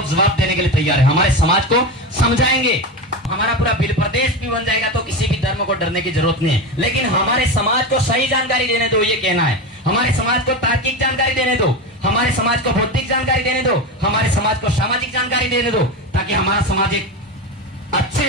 लोग जवाब देने के लिए तैयार है, हमारे समाज को समझाएंगे। हमारा पूरा बिल प्रदेश भी बन जाएगा तो किसी भी धर्म को डरने की जरूरत नहीं है, लेकिन हमारे समाज को सही जानकारी देने दो, ये कहना है। हमारे समाज को तार्किक जानकारी देने दो, हमारे समाज को बौद्धिक जानकारी देने दो, हमारे समाज को सामाजिक जानकारी देने दो, ताकि हमारा समाज एक अच्छे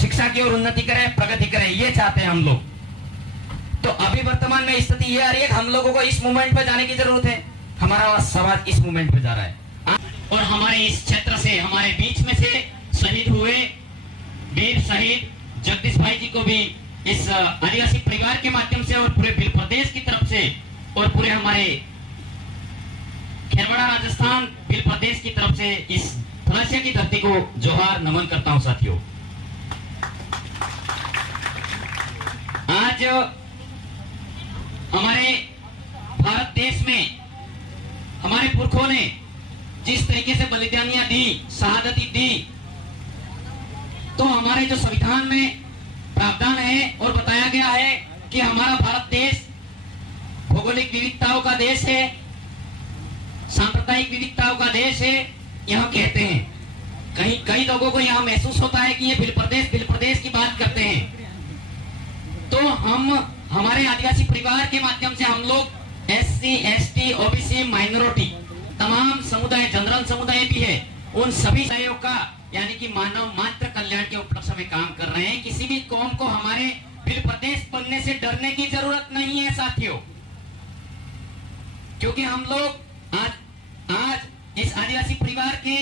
शिक्षा की ओर उन्नति करे, प्रगति करे, ये चाहते हैं हम लोग। तो अभी वर्तमान में स्थिति ये आ रही है, हम लोगों को इस मूवमेंट पे जाने की जरूरत है। हमारा समाज इस मूवमेंट पे जा रहा है और हमारे इस क्षेत्र से, हमारे बीच में से शहीद हुए वीर शहीद जगदीश भाई जी को भी इस आदिवासी परिवार के माध्यम से और पूरे बिल प्रदेश की तरफ से और पूरे हमारे खेरवाड़ा राजस्थान बिल प्रदेश की तरफ से इस थलासिया की धरती को जोहार नमन करता हूं साथियों। आज हमारे भारत देश में हमारे पुरखों ने जिस तरीके से बलिदानियां दी, शहादती दी, तो हमारे जो संविधान में प्रावधान है और बताया गया है कि हमारा भारत देश भौगोलिक विविधताओं का देश है, सांप्रदायिक विविधताओं का देश है। यह कहते हैं कई लोगों को यह महसूस होता है कि ये बिल प्रदेश की बात करते हैं। तो हम हमारे आदिवासी परिवार के माध्यम से हम लोग SC, ST, OBC, माइनॉरिटी तमाम समुदाय, जनरल समुदाय भी है, उन सभी समुदायों का यानी कि मानव मात्र कल्याण के उपलक्ष्य में काम कर रहे हैं। किसी भी कौम को हमारे बिल प्रदेश बनने से डरने की जरूरत नहीं है साथियों, क्योंकि हम लोग आज इस आदिवासी परिवार के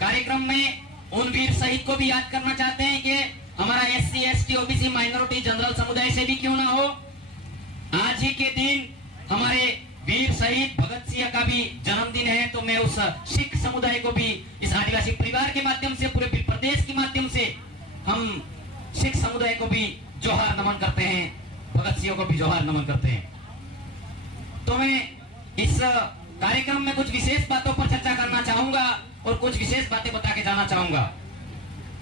कार्यक्रम में उन वीर शहीद को भी याद करना चाहते हैं कि हमारा SC, ST, OBC, minority, general समुदाय से भी क्यों ना हो, आज ही के दिन हमारे वीर शहीद भगत सिंह का भी जन्मदिन है। तो मैं उस सिख समुदाय को भी इस आदिवासी परिवार के माध्यम से, पूरे प्रदेश के माध्यम से हम सिख समुदाय को भी जोहार नमन करते हैं, भगत सिंह को भी जोहार नमन करते हैं। तो मैं इस कार्यक्रम में कुछ विशेष बातों पर चर्चा करना चाहूंगा और कुछ विशेष बातें बता के जाना चाहूंगा।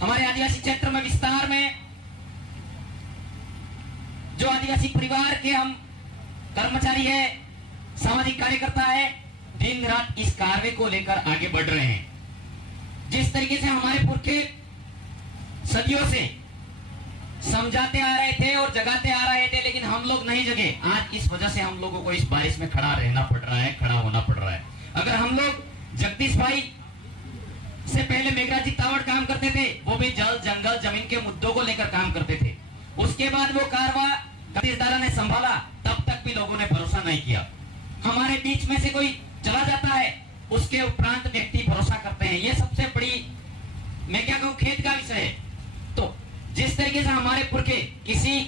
हमारे आदिवासी क्षेत्र में विस्तार में जो आदिवासी परिवार के हम कर्मचारी है, सामाजिक कार्यकर्ता है, दिन रात इस कार्य को लेकर आगे बढ़ रहे हैं। जिस तरीके से हमारे पुरखे सदियों से समझाते आ रहे थे और जगाते आ रहे थे, लेकिन हम लोग नहीं जगे। आज इस वजह से हम लोगों को इस बारिश में खड़ा रहना पड़ रहा है, खड़ा होना पड़ रहा है। अगर हम लोग जगदीश भाई से पहले मेघराज जी तावड़ काम करते थे, वो भी जल, जंगल, जमीन के मुद्दों को लेकर काम करते थे। उसके बाद वो कारवा जगदीश दादा ने संभाला, तब तक भी लोगों ने भरोसा नहीं किया। हमारे बीच में से कोई चला जाता है, उसके उपरांत व्यक्ति भरोसा करते हैं। ये सबसे बड़ी, मैं क्या कहूं, खेद का विषय है। तो जिस तरीके से हमारे पुरखे किसी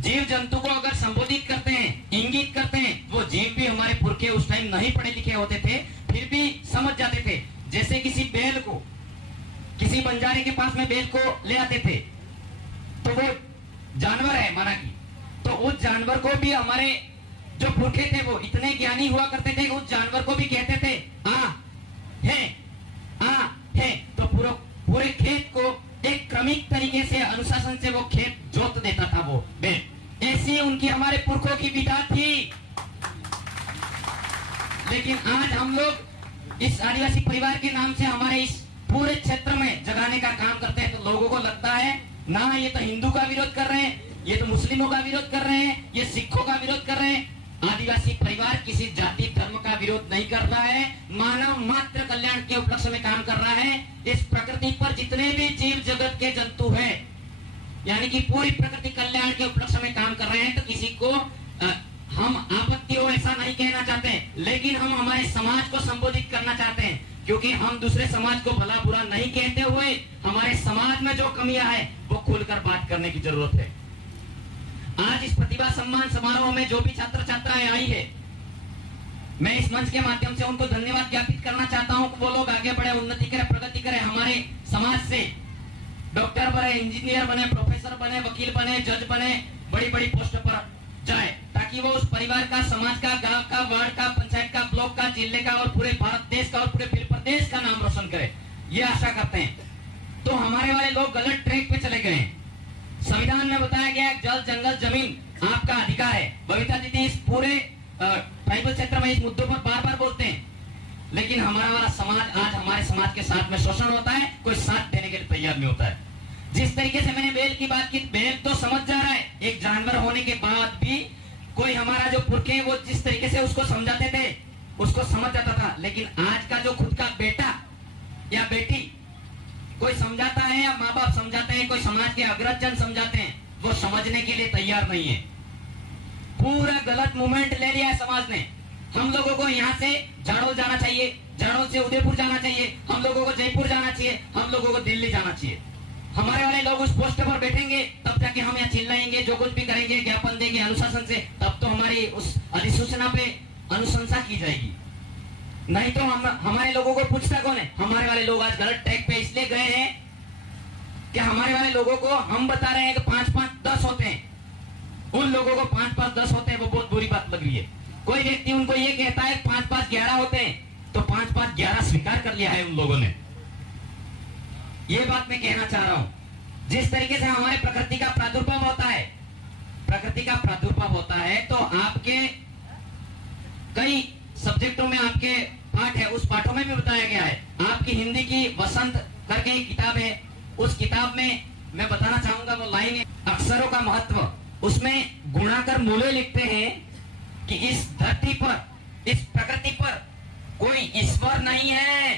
जीव जंतु को अगर संबोधित करते हैं, इंगित करते हैं, वो जीव भी हमारे पुरखे उस टाइम नहीं पढ़े लिखे होते थे, फिर भी समझ जाते थे। जैसे किसी बैल को, किसी बंजारे के पास में बैल को ले आते थे, तो वो जानवर है माना कि, तो उस जानवर को भी हमारे जो पुरखे थे वो इतने ज्ञानी हुआ करते थे कि उस जानवर को भी कहते थे आ है। तो पूरे खेत को एक क्रमिक तरीके से, अनुशासन से वो खेत जोत देता था वो बैल। ऐसी उनकी हमारे पुरखों की विधा थी। लेकिन आज हम लोग इस आदिवासी परिवार के नाम से हमारे इस पूरे क्षेत्र में जगाने का काम करते हैं, तो लोगों को लगता है ना ये तो हिंदू का विरोध कर रहे हैं, ये तो मुस्लिमों का विरोध कर रहे हैं, ये सिखों का विरोध कर रहे हैं। आदिवासी परिवार किसी जाति धर्म का विरोध नहीं कर रहा है, मानव मात्र कल्याण के उपलक्ष्य में काम कर रहा है। इस प्रकृति पर जितने भी जीव जगत के जंतु हैं, यानी कि पूरी प्रकृति कल्याण के उपलक्ष्य में काम कर रहे हैं। तो किसी को हम आपत्ति हो ऐसा नहीं कहना चाहते, लेकिन हम हमारे समाज को संबोधित करना चाहते हैं, क्योंकि हम दूसरे समाज को भला बुरा नहीं कहते हुए हमारे समाज में जो कमियां है वो खुलकर बात करने की जरूरत है। आज इस प्रतिभा सम्मान समारोह में जो भी छात्र छात्राएं आई है, मैं इस मंच के माध्यम से उनको धन्यवाद ज्ञापित करना चाहता हूं कि वो लोग आगे बढ़े, उन्नति करें, प्रगति करें, हमारे समाज से डॉक्टर बने, इंजीनियर बने, प्रोफेसर बने, वकील बने, जज बने, बड़ी बड़ी पोस्ट पर जाए, ताकि वो उस परिवार का, समाज का, गांव का, वार्ड का, पंचायत का, ब्लॉक का, जिले का और पूरे भारत देश का और पूरे प्रदेश का नाम रोशन करे, ये आशा करते हैं। तो हमारे वाले लोग गलत ट्रैक पे चले गए हैं। संविधान में बताया गया है जल, जंगल, जमीन आपका अधिकार है। बबीता दीदी इस पूरे ट्राइबल क्षेत्र में इस मुद्दों पर बार बार बोलते हैं, लेकिन हमारा वाला समाज आज हमारे समाज के साथ में शोषण होता है, कोई साथ देने के लिए तैयार नहीं होता है। जिस तरीके से मैंने बैल की बात की, बैल तो समझ जा रहा है, एक जानवर होने के बाद भी कोई हमारा जो पुरखे वो जिस तरीके से उसको समझाते थे उसको समझ जाता था। लेकिन आज का जो खुद का बेटा या बेटी कोई समझाता है या माँ बाप समझाते हैं, कोई समाज के अग्रजन समझाते हैं, वो समझने के लिए तैयार नहीं है। पूरा गलत मूवमेंट ले लिया है समाज ने। हम लोगों को यहाँ से झाड़ोल जाना चाहिए, झाड़ोल से उदयपुर जाना चाहिए, हम लोगों को जयपुर जाना चाहिए, हम लोगों को दिल्ली जाना चाहिए। हमारे वाले लोग उस पोस्ट पर बैठेंगे तब जाके हम यहाँ चिल्लाएंगे, जो कुछ भी करेंगे, ज्ञापन देंगे अनुशासन से, तब तो हमारी उस अधिसूचना पे अनुशंसा की जाएगी। नहीं तो हम हमारे लोगों को पूछता कौन है? हमारे वाले लोग आज गलत ट्रैक पे इसलिए गए हैं कि हमारे वाले लोगों को हम बता रहे हैं कि 5-5, 10 होते हैं, उन लोगों को 5-5, 10 होते हैं, वो बहुत बुरी बात लग रही है। कोई व्यक्ति उनको ये कहता है 5-5, 11 होते हैं, तो 5-5, 11 स्वीकार कर लिया है उन लोगों ने। ये बात मैं कहना चाह रहा हूं। जिस तरीके से हमारे प्रकृति का प्रादुर्भाव होता है, प्रकृति का प्रादुर्भाव होता है, तो आपके कई सब्जेक्टों में आपके पाठ है, उस पाठों में भी बताया गया है। आपकी हिंदी की वसंत करके एक किताब है, उस किताब में मैं बताना चाहूंगा वो लाइन है, अक्षरों का महत्व। उसमें गुणाकर मूल्य लिखते हैं कि इस धरती पर, इस प्रकृति पर कोई ईश्वर नहीं है,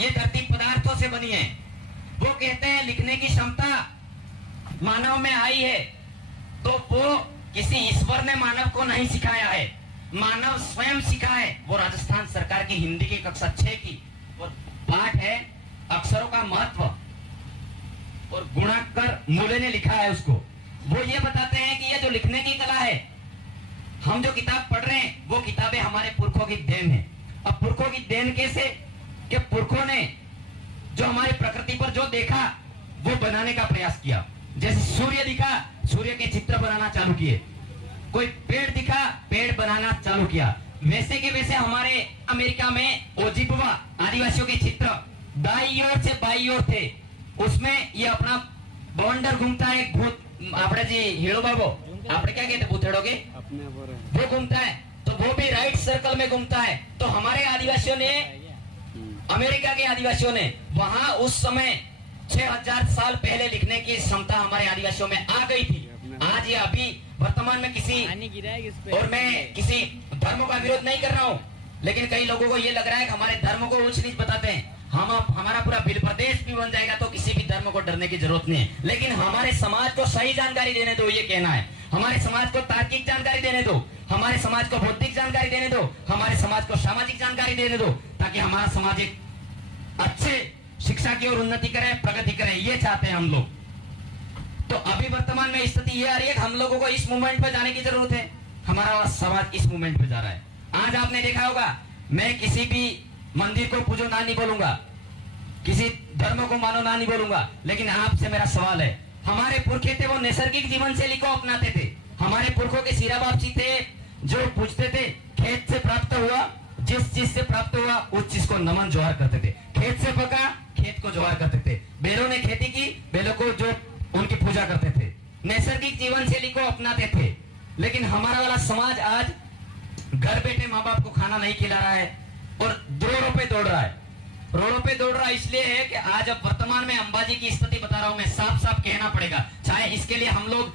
ये धरती पदार्थों से बनी है। वो कहते हैं लिखने की क्षमता मानव में आई है, तो वो किसी ईश्वर ने मानव को नहीं सिखाया है, मानव स्वयं सीखा है। वो राजस्थान सरकार की हिंदी की कक्षा 6 की और पाठ है अक्षरों का महत्व, और गुणाकर मूल्य ने लिखा है उसको। वो ये बताते हैं कि ये जो लिखने की कला है, हम जो किताब पढ़ रहे हैं, वो किताबें हमारे पुरखों की देन है। अब पुरखों की देन कैसे? कि पुरखों ने जो हमारी प्रकृति पर जो देखा वो बनाने का प्रयास किया। जैसे सूर्य दिखा, सूर्य के चित्र बनाना चालू किए, कोई पेड़ दिखा, पेड़ बनाना चालू किया। वैसे के वैसे हमारे अमेरिका में ओजिबवा आदिवासियों के चित्र दाई ओर से बाई ओर थे, उसमें ये अपना बवंडर घूमता है, भूत आपड़े जी हीरो बाबो आपड़े क्या कहते भूतेड़ो के वो घूमता है, तो वो भी राइट सर्कल में घूमता है। तो हमारे आदिवासियों ने, अमेरिका के आदिवासियों ने, वहां उस समय 6000 साल पहले लिखने की क्षमता हमारे आदिवासियों में आ गई थी। आज ये अभी वर्तमान में किसी, और मैं किसी धर्म का विरोध नहीं कर रहा हूँ, लेकिन कई लोगों को ये लग रहा है कि हमारे धर्म को उच्च नीच बताते हैं। हमारा पूरा बिल प्रदेश भी बन जाएगा तो किसी भी धर्म को डरने की जरूरत नहीं है। लेकिन हमारे समाज को सही जानकारी देने दो, ये कहना है। हमारे समाज को तार्किक जानकारी देने दो, हमारे समाज को बौद्धिक जानकारी देने दो, हमारे समाज को सामाजिक जानकारी देने दो, ताकि हमारा समाज एक अच्छे शिक्षा की ओर उन्नति करे, प्रगति करे, ये चाहते हैं हम लोग। तो अभी वर्तमान में स्थिति ये आ रही है कि हम लोगों को इस मूवमेंट पे जाने की जरूरत है। हमारा समाज इस मूवमेंट पे जा रहा है। आज आपने देखा होगा, मैं किसी भी मंदिर को पूजो ना नहीं बोलूंगा, किसी धर्म को मानो ना नहीं बोलूंगा, लेकिन आपसे मेरा सवाल है, हमारे पुरखे थे वो नैसर्गिक जीवन शैली को अपनाते थे। हमारे पुरखों के सिरा बापजी थे जो पूछते थे, खेत से प्राप्त हुआ, जिस चीज से प्राप्त हुआ उस चीज को नमन जोहार करते थे। खेत से पका, खेत को जोहार करते थे। बैलों ने खेती की, बैलों को जो उनकी पूजा करते थे, नैसर्गिक जीवन शैली को अपनाते थे। लेकिन हमारा वाला समाज आज घर बैठे माँ बाप को खाना नहीं खिला रहा है और रोडों पे दौड़ रहा है। रोडों पे दौड़ रहा इसलिए है कि आज अब वर्तमान में अंबाजी की स्थिति बता रहा हूं मैं, साफ साफ कहना पड़ेगा, चाहे इसके लिए हम लोग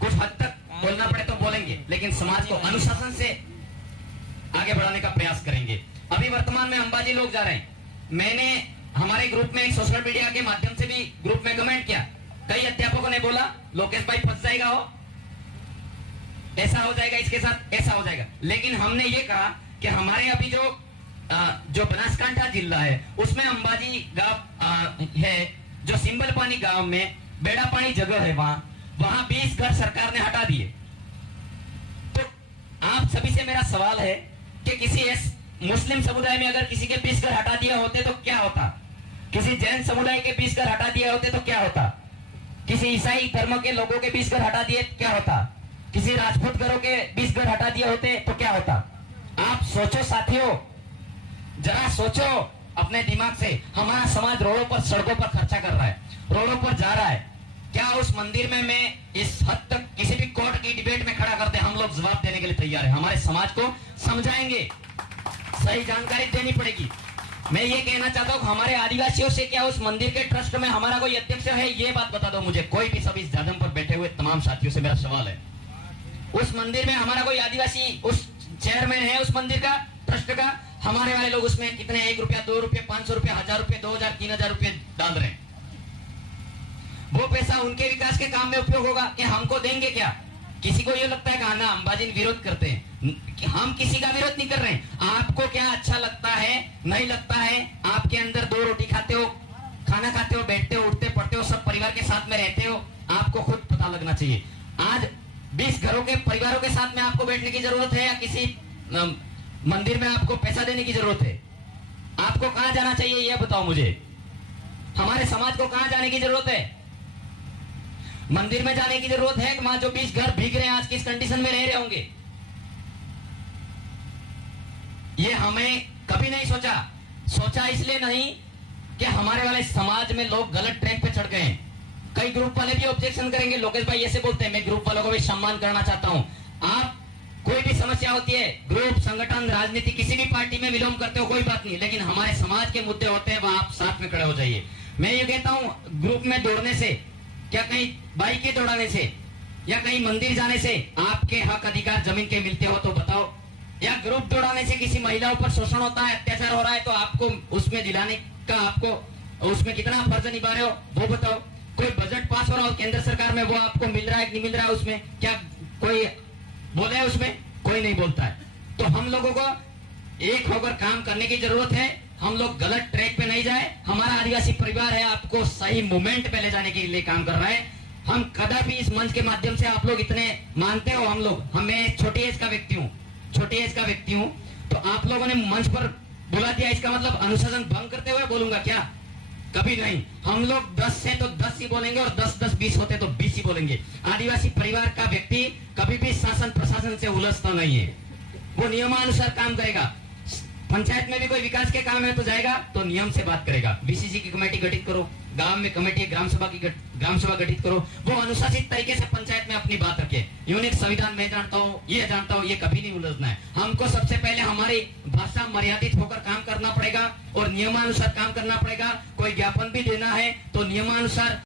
कुछ हद तक बोलना पड़े तो बोलेंगे, लेकिन समाज को अनुशासन से आगे बढ़ाने का प्रयास करेंगे। अभी वर्तमान में अंबाजी लोग जा रहे हैं। मैंने हमारे ग्रुप में, सोशल मीडिया के माध्यम से भी ग्रुप में कमेंट किया, कई अध्यापकों ने बोला लोकेश भाई फंस जाएगा, हो ऐसा हो जाएगा, इसके साथ ऐसा हो जाएगा। लेकिन हमने ये कहा कि हमारे अभी जो बनासकांठा जिला है उसमें अंबाजी गांव है, जो सिंबल पानी गांव में बेड़ा पानी जगह है, वहां 20 घर सरकार ने हटा दिए। तो आप सभी से मेरा सवाल है कि किसी मुस्लिम समुदाय में अगर किसी के 20 घर हटा दिए होते तो क्या होता? किसी जैन समुदाय के 20 घर हटा दिए होते तो क्या होता? किसी ईसाई धर्म के लोगों के 20 घर हटा दिए क्या होता? किसी राजपूत घरों के 20 घर हटा दिए होते तो क्या होता? आप सोचो साथियों, जरा सोचो अपने दिमाग से। हमारा समाज रोडों पर, सड़कों पर खर्चा कर रहा है, रोडों पर जा रहा है। क्या उस मंदिर में मैं इस हद तक किसी भी कोर्ट की डिबेट में खड़ा करते हम लोग जवाब देने के लिए तैयार है। हमारे समाज को समझाएंगे, सही जानकारी देनी पड़ेगी। मैं ये कहना चाहता हूँ हमारे आदिवासियों से क्या उस मंदिर के ट्रस्ट में हमारा कोई अध्यक्ष है, ये बात बता दो मुझे। कोई भी, सब इस जादम पर बैठे हुए तमाम साथियों से मेरा सवाल है, उस मंदिर में हमारा कोई आदिवासी उस चेयरमैन है उस मंदिर का, ट्रस्ट का? हमारे वाले लोग उसमें कितने 1 रुपया, 2 रुपये, 500 रुपये, 1000 रुपये, 2000, 3000 रुपये डाल रहे हैं। वो पैसा उनके विकास के काम में उपयोग होगा कि हमको देंगे क्या? किसी को ये लगता है कि ना अंबाजी विरोध करते हैं, कि हम किसी का विरोध नहीं कर रहे हैं। आपको क्या अच्छा लगता है, नहीं लगता है? आपके अंदर 2 रोटी खाते हो, खाना खाते हो, बैठते हो, उठते पड़ते हो, सब परिवार के साथ में रहते हो, आपको खुद पता लगना चाहिए। आज 20 घरों के परिवारों के साथ में आपको बैठने की जरूरत है या किसी मंदिर में आपको पैसा देने की जरूरत है? आपको कहां जाना चाहिए यह बताओ मुझे। हमारे समाज को कहां जाने की जरूरत है? मंदिर में जाने की जरूरत है कि वहां जो 20 घर भीग रहे हैं आज किस कंडीशन में रह रहे होंगे? ये हमें कभी नहीं सोचा इसलिए नहीं कि हमारे वाले समाज में लोग गलत ट्रैक पे चढ़ गए हैं। कई ग्रुप वाले भी ऑब्जेक्शन करेंगे, लोकेश भाई ऐसे बोलते हैं, मैं ग्रुप वालों को भी सम्मान करना चाहता हूं। आप कोई भी समस्या होती है, ग्रुप, संगठन, राजनीति, किसी भी पार्टी में विलोम करते हो कोई बात नहीं, लेकिन हमारे समाज के मुद्दे होते हैं वहां आप साथ में खड़े हो जाइए। मैं ये कहता हूं ग्रुप में दौड़ने से, क्या कहीं बाइकें दौड़ाने से या कहीं मंदिर जाने से आपके हक अधिकार जमीन के मिलते हो तो बताओ? या ग्रुप दौड़ाने से किसी महिलाओं पर शोषण होता है, अत्याचार हो रहा है तो आपको उसमें दिलाने का, आपको उसमें कितना फर्ज निभा रहे हो वो बताओ? कोई बजट पास हो रहा हो केंद्र सरकार में, वो आपको मिल रहा है कि नहीं मिल रहा है, उसमें क्या कोई बोले है? उसमें कोई नहीं बोलता है। तो हम लोगों को एक होकर काम करने की जरूरत है। हम लोग गलत ट्रैक पे नहीं जाए। हमारा आदिवासी परिवार है, आपको सही मूवमेंट पे ले जाने के लिए काम कर रहा है। हम कदापि इस मंच के माध्यम से, आप लोग इतने मानते हो हम लोग, मैं छोटी एज का व्यक्ति हूँ, तो आप लोगों ने मंच पर बुला दिया, इसका मतलब अनुशासन भंग करते हुए बोलूंगा क्या? कभी नहीं। हम लोग 10 से तो 10 ही बोलेंगे और 10, 20 होते तो 20 ही बोलेंगे। आदिवासी परिवार का व्यक्ति कभी भी शासन प्रशासन से उलझता नहीं है, वो नियमानुसार काम करेगा। पंचायत में भी कोई विकास के काम है तो जाएगा तो नियम से बात करेगा। बीसीसी की कमेटी गठित करो, गांव में कमेटी, ग्राम सभा गठित करो, वो अनुशासित तरीके से पंचायत में अपनी बात रखे। यूनिक संविधान में जानता हूँ, ये कभी नहीं उलझना है। हमको सबसे पहले हमारी भाषा मर्यादित होकर काम करना पड़ेगा और नियमानुसार काम करना पड़ेगा। कोई ज्ञापन भी देना है तो नियमानुसार